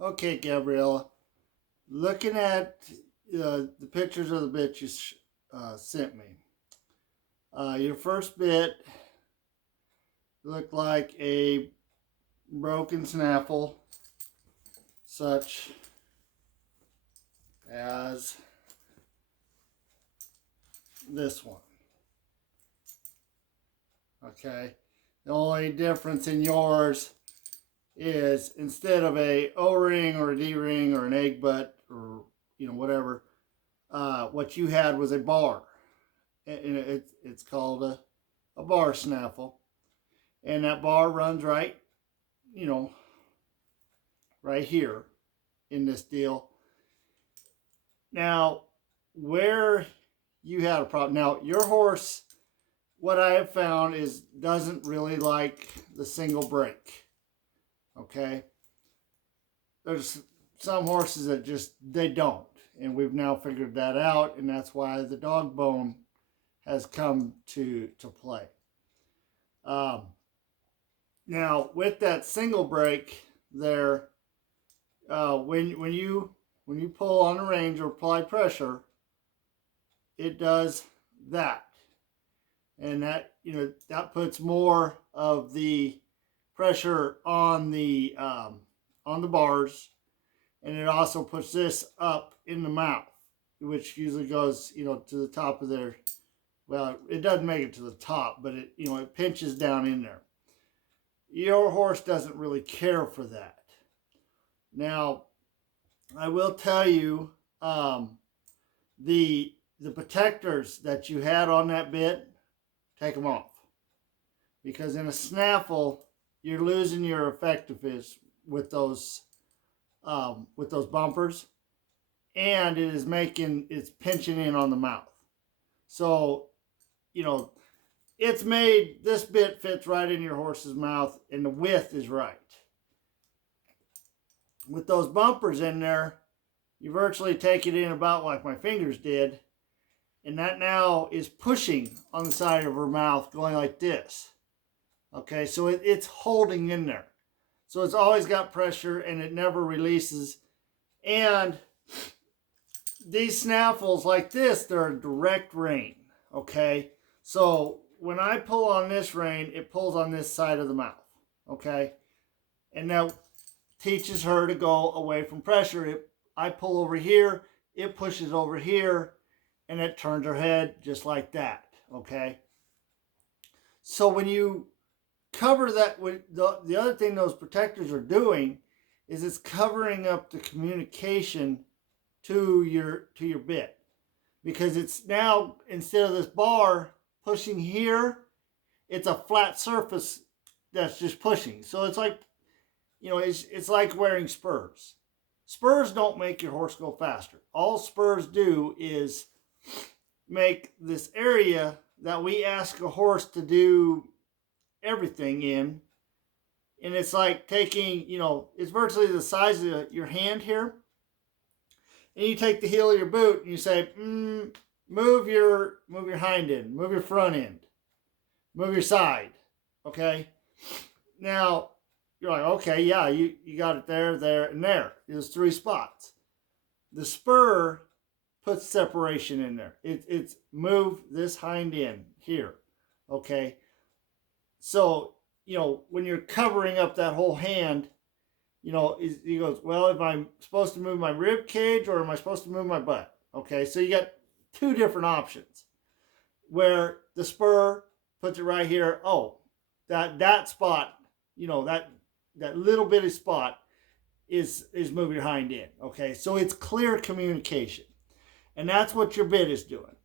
Okay, Gabriella. Looking at the pictures of the bit you sent me, your first bit looked like a broken snaffle, such as this one. Okay, the only difference in yours is instead of a O-ring or a D-ring or an egg butt or whatever, what you had was a bar, and it's called a bar snaffle, and that bar runs you know, right here in this deal. Now, where you had a problem, now your horse, what I have found is doesn't really like the single break. Okay, there's some horses that just they don't, and we've now figured that out, and that's why the dog bone has come to play. Um, Now with that single break there, when you pull on the reins or apply pressure, it does that, and that puts more of the pressure on the bars, and it also puts this up in the mouth, which usually goes to the top of their. Well, it doesn't make it to the top, but it pinches down in there. Your horse doesn't really care for that. Now, I will tell you, the protectors that you had on that bit, take them off, because in a snaffle you're losing your effectiveness with those bumpers, and it's pinching in on the mouth. So this bit fits right in your horse's mouth, and the width is right. With those bumpers in there, you virtually take it in about like my fingers did, and that now is pushing on the side of her mouth, going like this. Okay, so it's holding in there. So it's always got pressure, and it never releases. And these snaffles like this, they're a direct rein. Okay, so when I pull on this rein, it pulls on this side of the mouth. Okay, and that teaches her to go away from pressure. I pull over here, it pushes over here, and it turns her head just like that. Okay, so when you cover that, the other thing those protectors are doing is it's covering up the communication to your bit, because it's now, instead of this bar pushing here, it's a flat surface that's just pushing. So it's like, it's like wearing spurs. Spurs don't make your horse go faster. All spurs do is make this area that we ask a horse to do everything in, and it's like taking, it's virtually the size of your hand here, and you take the heel of your boot and you say, move your hind end, move your front end, move your side. Okay, now you're like, okay, yeah, you got it there, and there. There's 3 spots. The spur puts separation in there. It's move this hind end here. Okay, so when you're covering up that whole hand, he goes, well, am I supposed to move my rib cage or am I supposed to move my butt? Okay, so you got 2 different options. Where the spur puts it right here. Oh, that spot, that little bitty spot is move your hind end. Okay, so it's clear communication, and that's what your bit is doing.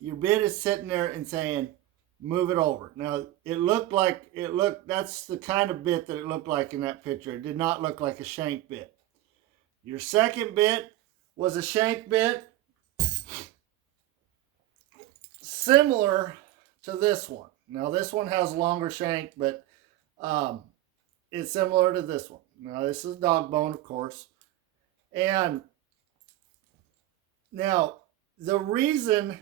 Your bit is sitting there and saying, move it over. Now, that's the kind of bit that it looked like in that picture. It did not look like a shank bit. Your second bit was a shank bit, similar to this one. Now, this one has a longer shank, but it's similar to this one. Now, this is dog bone, of course. And now, the reason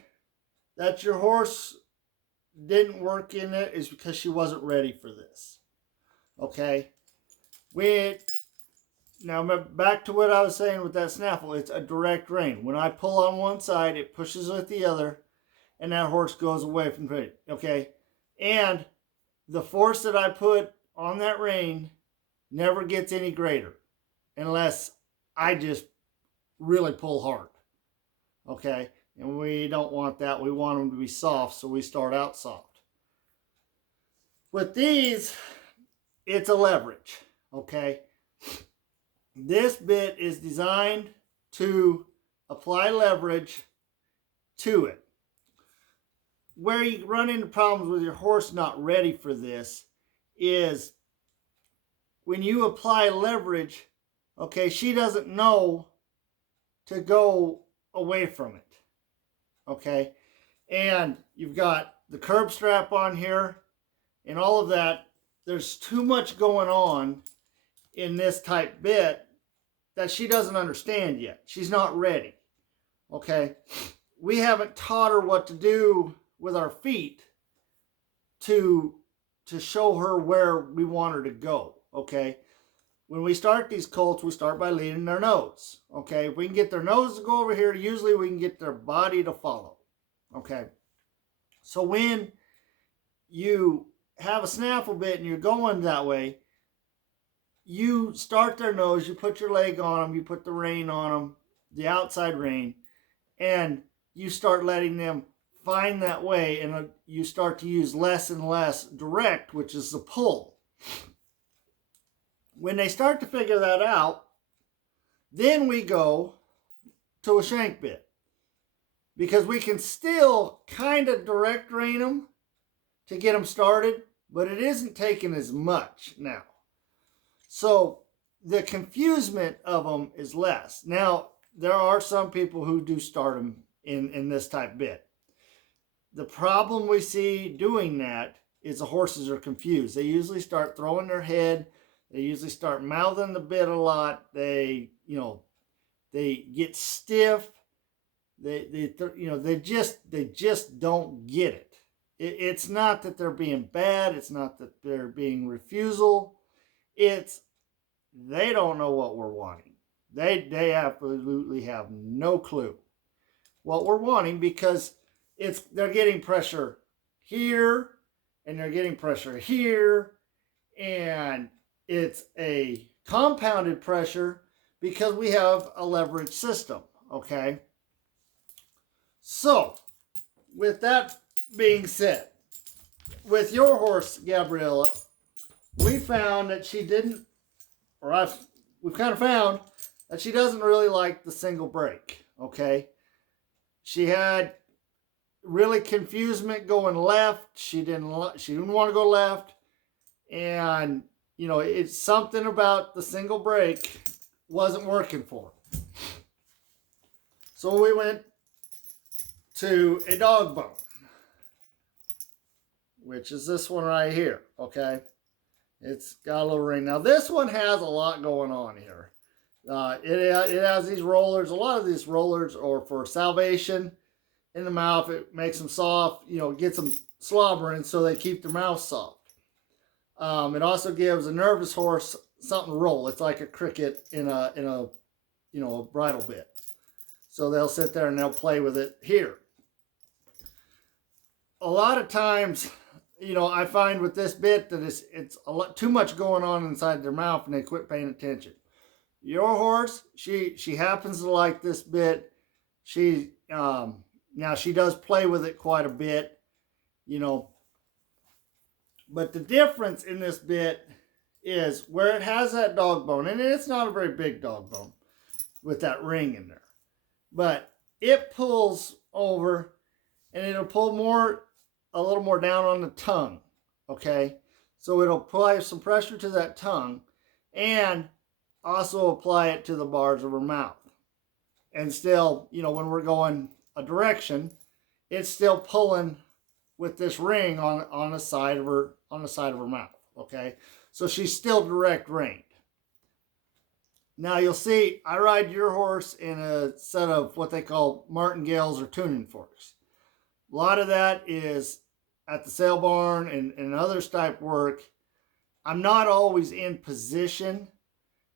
that your horse didn't work in it is because she wasn't ready for this. Okay, Now back to what I was saying with that snaffle. It's a direct rein. When I pull on one side, it pushes with the other, and that horse goes away from the rein. Okay, and the force that I put on that rein never gets any greater unless I just really pull hard. Okay, and we don't want that. We want them to be soft, so we start out soft. With these, it's a leverage. Okay, this bit is designed to apply leverage to it. Where you run into problems with your horse not ready for this is when you apply leverage, okay, she doesn't know to go away from it, okay? And you've got the curb strap on here and all of that. There's too much going on in this type bit that she doesn't understand yet. She's not ready, okay? We haven't taught her what to do with our feet to show her where we want her to go, okay? When we start these colts, we start by leading their nose, okay? If we can get their nose to go over here, usually we can get their body to follow, okay? So when you have a snaffle bit and you're going that way, you start their nose, you put your leg on them, you put the rein on them, the outside rein, and you start letting them find that way, and you start to use less and less direct, which is the pull. When they start to figure that out, then we go to a shank bit, because we can still kind of direct rein them to get them started, but it isn't taking as much now. So the confusement of them is less. Now, there are some people who do start them in this type bit. The problem we see doing that is the horses are confused. They usually start throwing their head. They usually start mouthing the bit a lot. They get stiff. They just don't get it. It's not that they're being bad. It's not that they're being refusal. It's they don't know what we're wanting. They absolutely have no clue what we're wanting, because they're getting pressure here and they're getting pressure here, and it's a compounded pressure because we have a leverage system, okay? So, with that being said, with your horse, Gabriella, we found that she didn't, we've kind of found that she doesn't really like the single break, okay? She had really confusement going left. She didn't want to go left, and it's something about the single break wasn't working for her. So we went to a dog bone, which is this one right here, okay? It's got a little ring. Now this one has a lot going on here. It has these rollers. A lot of these rollers are for salvation in the mouth. It makes them soft, gets them slobbering so they keep their mouth soft. It also gives a nervous horse something to roll. It's like a cricket in a bridle bit. So they'll sit there and they'll play with it here. A lot of times, I find with this bit that it's a lot too much going on inside their mouth and they quit paying attention. Your horse, she happens to like this bit. Now she does play with it quite a bit, but the difference in this bit is where it has that dog bone, and it's not a very big dog bone with that ring in there, but it pulls over and it'll pull a little more down on the tongue, okay? So it'll apply some pressure to that tongue and also apply it to the bars of her mouth. And still, when we're going a direction, it's still pulling with this ring on the side of her mouth, okay? So she's still direct reined. Now you'll see I ride your horse in a set of what they call martingales or tuning forks. A lot of that is at the sale barn and others type work. I'm not always in position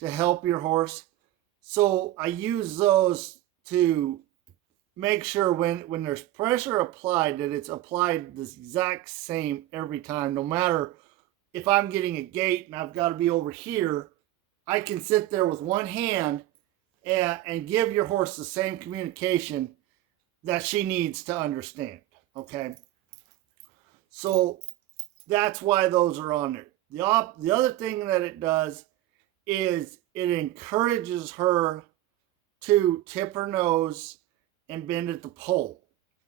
to help your horse. So I use those to make sure when there's pressure applied that it's applied the exact same every time. No matter if I'm getting a gait and I've got to be over here, I can sit there with one hand and give your horse the same communication that she needs to understand. Okay, so that's why those are on there. The other thing that it does is it encourages her to tip her nose and bend at the pole.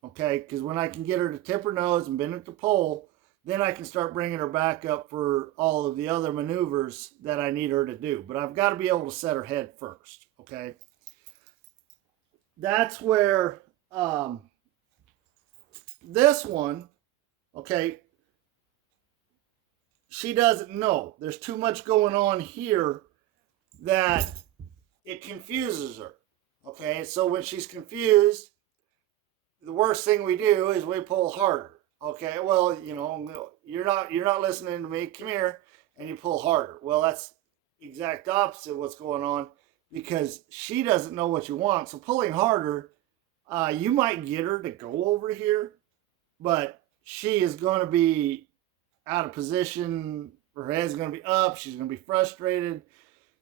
Okay, because when I can get her to tip her nose and bend at the pole, then I can start bringing her back up for all of the other maneuvers that I need her to do. But I've got to be able to set her head first. Okay, that's where this one, okay, she doesn't know. There's too much going on here that it confuses her. Okay, so when she's confused, the worst thing we do is we pull harder. Okay, well, you know, you're not listening to me. Come here, and you pull harder. Well, that's exact opposite of what's going on because she doesn't know what you want. So pulling harder, you might get her to go over here, but she is going to be out of position. Her head's going to be up. She's going to be frustrated.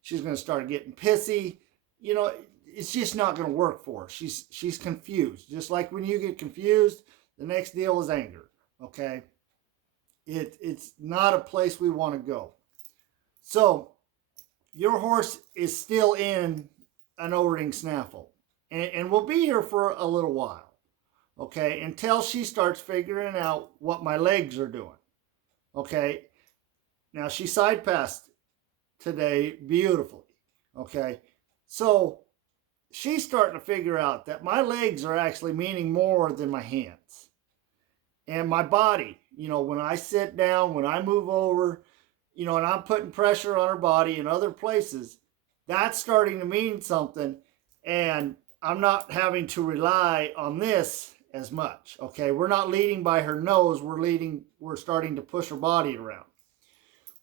She's going to start getting pissy. You know, it's just not going to work for her. She's confused. Just like when you get confused, the next deal is anger. Okay, it's not a place we want to go. So your horse is still in an O-ring snaffle, and will be here for a little while. Okay, until she starts figuring out what my legs are doing. Okay, now she side passed today beautifully. Okay, so she's starting to figure out that my legs are actually meaning more than my hands. And my body, you know, when I sit down, when I move over, you know, and I'm putting pressure on her body in other places, that's starting to mean something. And I'm not having to rely on this as much. Okay, we're not leading by her nose, we're starting to push her body around.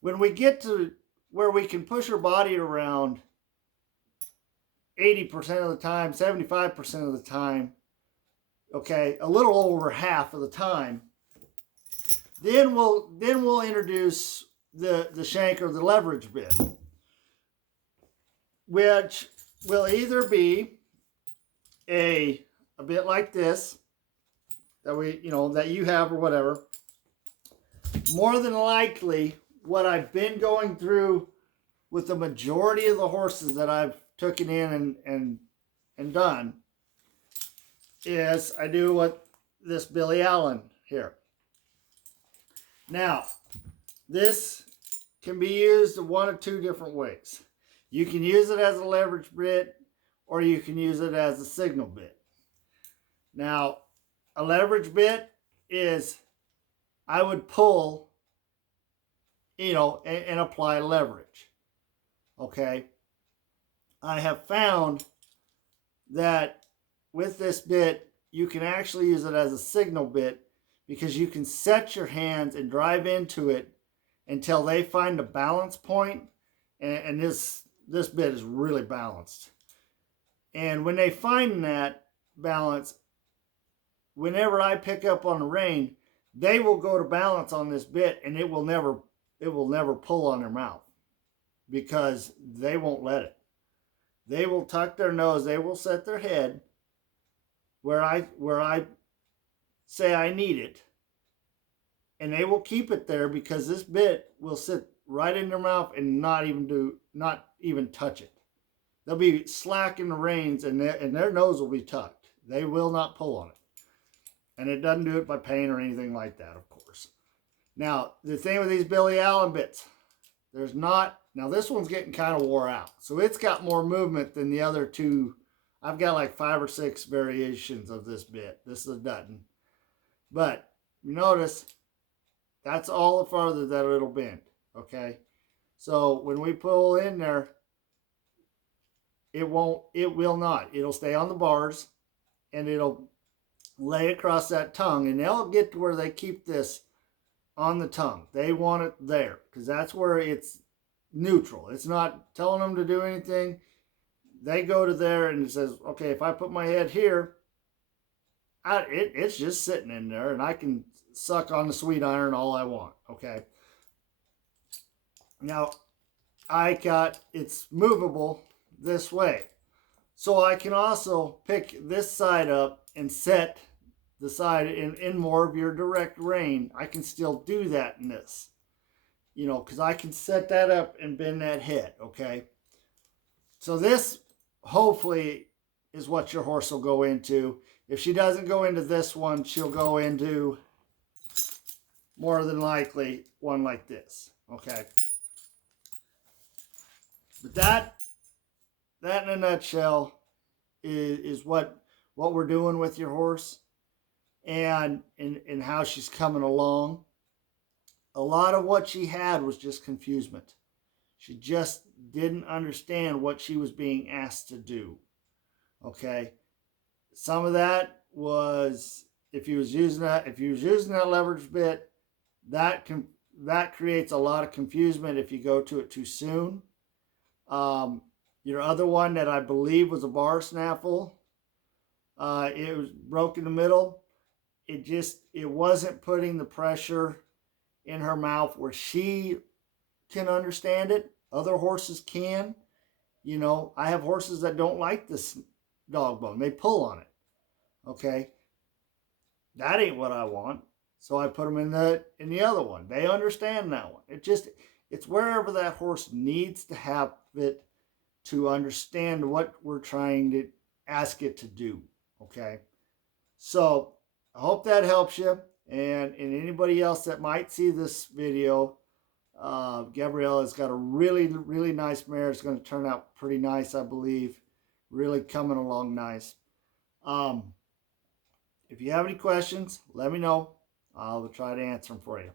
When we get to where we can push her body around 80% of the time, 75% of the time, okay, a little over half of the time, then we'll introduce the shank or the leverage bit, which will either be a bit like this that you have or whatever. More than likely, what I've been going through with the majority of the horses that I've taken in and done is I do what this Billy Allen here. Now, this can be used one of two different ways. You can use it as a leverage bit or you can use it as a signal bit. Now, a leverage bit is I would pull, and apply leverage. Okay? I have found that with this bit, you can actually use it as a signal bit because you can set your hands and drive into it until they find a balance point, and this bit is really balanced. And when they find that balance, whenever I pick up on the rein, they will go to balance on this bit, and it will never pull on their mouth because they won't let it. They will tuck their nose, they will set their head where I say I need it, and they will keep it there because this bit will sit right in their mouth and not even touch it. They'll be slack in the reins and their nose will be tucked. They will not pull on it. And it doesn't do it by pain or anything like that, of course. Now, the thing with these Billy Allen bits, now this one's getting kind of wore out. So it's got more movement than the other two. I've got like 5 or 6 variations of this bit. This is a Dutton. But you notice that's all the farther that it'll bend. Okay. So when we pull in there, it will not. It'll stay on the bars and it'll lay across that tongue, and they'll get to where they keep this on the tongue. They want it there because that's where it's neutral. It's not telling them to do anything. They go to there and it says, okay, if I put my head here, it's just sitting in there and I can suck on the sweet iron all I want, okay? Now, it's movable this way. So I can also pick this side up and set the side in more of your direct rain. I can still do that in this, because I can set that up and bend that head, okay? So this, hopefully, is what your horse will go into. If she doesn't go into this one, she'll go into, more than likely, one like this, okay? But that in a nutshell is what we're doing with your horse and how she's coming along. A lot of what she had was just confusement. She just didn't understand what she was being asked to do. Okay. Some of that was if you was using that leverage bit, that creates a lot of confusion if you go to it too soon. Your other one that I believe was a bar snaffle, it was broke in the middle. It wasn't putting the pressure in her mouth where she can understand it. Other horses can. I have horses that don't like this dog bone. They pull on it. Okay. That ain't what I want. So I put them in the other one. They understand that one. It's wherever that horse needs to have it to understand what we're trying to ask it to do. Okay. So I hope that helps you. And anybody else that might see this video, Gabriella's got a really, really nice mare. It's going to turn out pretty nice, I believe. Really coming along nice. If you have any questions, let me know. I'll try to answer them for you.